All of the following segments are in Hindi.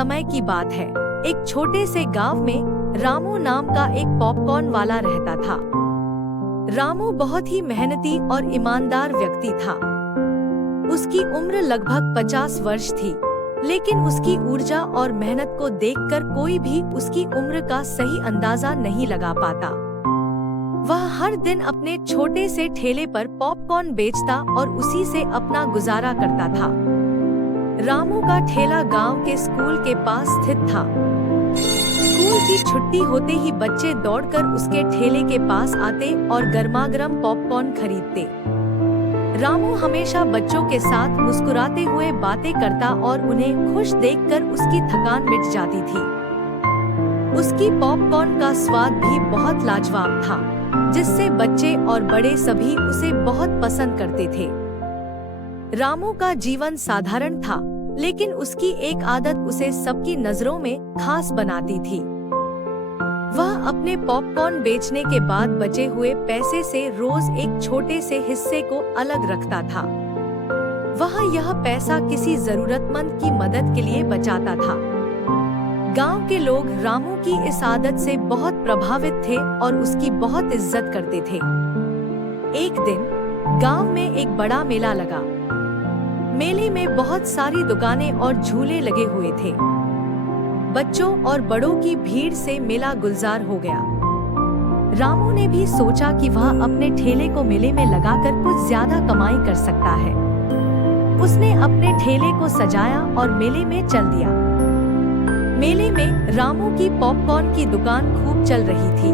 समय की बात है। एक छोटे से गांव में रामू नाम का एक पॉपकॉर्न वाला रहता था। रामू बहुत ही मेहनती और ईमानदार व्यक्ति था। उसकी उम्र लगभग 50 वर्ष थी, लेकिन उसकी ऊर्जा और मेहनत को देखकर कोई भी उसकी उम्र का सही अंदाजा नहीं लगा पाता। वह हर दिन अपने छोटे से ठेले पर पॉपकॉर्न बेचता और उसी से अपना गुजारा करता था। रामू का ठेला गांव के स्कूल के पास स्थित था। स्कूल की छुट्टी होते ही बच्चे दौड़कर उसके ठेले के पास आते और गर्मागर्म पॉपकॉर्न खरीदते। रामू हमेशा बच्चों के साथ मुस्कुराते हुए बातें करता और उन्हें खुश देखकर उसकी थकान मिट जाती थी। उसकी पॉपकॉर्न का स्वाद भी बहुत लाजवाब था, जिससे बच्चे और बड़े सभी उसे बहुत पसंद करते थे। रामू का जीवन साधारण था, लेकिन उसकी एक आदत उसे सबकी नजरों में खास बनाती थी। वह अपने पॉपकॉर्न बेचने के बाद बचे हुए पैसे से रोज एक छोटे से हिस्से को अलग रखता था। वह यह पैसा किसी जरूरतमंद की मदद के लिए बचाता था। गांव के लोग रामू की इस आदत से बहुत प्रभावित थे और उसकी बहुत इज्जत करते थे। एक दिन गांव में एक बड़ा मेला लगा। मेले में बहुत सारी दुकानें और झूले लगे हुए थे। बच्चों और बड़ों की भीड़ से मेला गुलजार हो गया। रामू ने भी सोचा कि वह अपने ठेले को मेले में लगाकर कुछ ज्यादा कमाई कर सकता है। उसने अपने ठेले को सजाया और मेले में चल दिया। मेले में रामू की पॉपकॉर्न की दुकान खूब चल रही थी।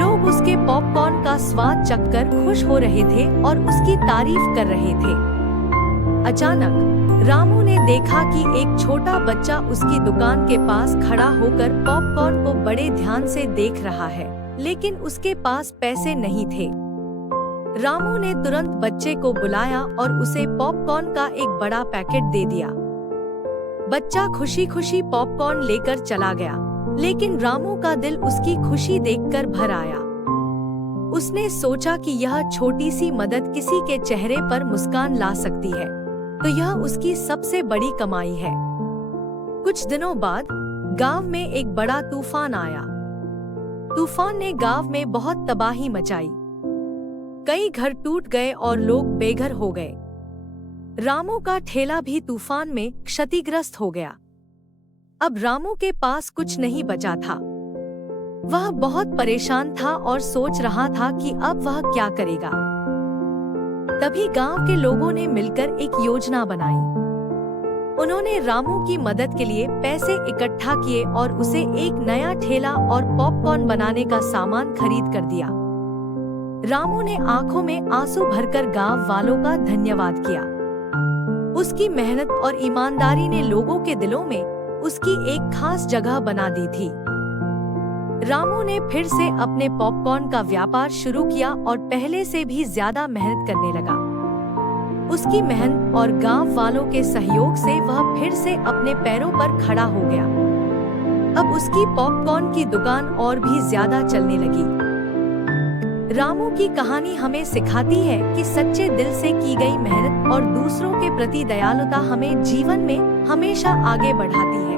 लोग उसके पॉपकॉर्न का स्वाद चखकर खुश हो रहे थे और उसकी तारीफ कर रहे थे। अचानक रामू ने देखा कि एक छोटा बच्चा उसकी दुकान के पास खड़ा होकर पॉपकॉर्न को बड़े ध्यान से देख रहा है, लेकिन उसके पास पैसे नहीं थे। रामू ने तुरंत बच्चे को बुलाया और उसे पॉपकॉर्न का एक बड़ा पैकेट दे दिया। बच्चा खुशी खुशी पॉपकॉर्न लेकर चला गया, लेकिन रामू का दिल उसकी खुशी देखकर भर आया। उसने सोचा कि यह छोटी सी मदद किसी के चेहरे पर मुस्कान ला सकती है, तो यह उसकी सबसे बड़ी कमाई है। कुछ दिनों बाद गांव में एक बड़ा तूफान आया। तूफान ने गांव में बहुत तबाही मचाई। कई घर टूट गए और लोग बेघर हो गए। रामू का ठेला भी तूफान में क्षतिग्रस्त हो गया। अब रामू के पास कुछ नहीं बचा था। वह बहुत परेशान था और सोच रहा था कि अब वह क्या करेगा। तभी गांव के लोगों ने मिलकर एक योजना बनाई। उन्होंने रामू की मदद के लिए पैसे इकट्ठा किए और उसे एक नया ठेला और पॉपकॉर्न बनाने का सामान खरीद कर दिया। रामू ने आंखों में आंसू भरकर गांव वालों का धन्यवाद किया। उसकी मेहनत और ईमानदारी ने लोगों के दिलों में उसकी एक खास जगह बना दी थी। रामू ने फिर से अपने पॉपकॉर्न का व्यापार शुरू किया और पहले से भी ज्यादा मेहनत करने लगा। उसकी मेहनत और गांव वालों के सहयोग से वह फिर से अपने पैरों पर खड़ा हो गया। अब उसकी पॉपकॉर्न की दुकान और भी ज्यादा चलने लगी। रामू की कहानी हमें सिखाती है कि सच्चे दिल से की गई मेहनत और दूसरों के प्रति दयालुता हमें जीवन में हमेशा आगे बढ़ाती है।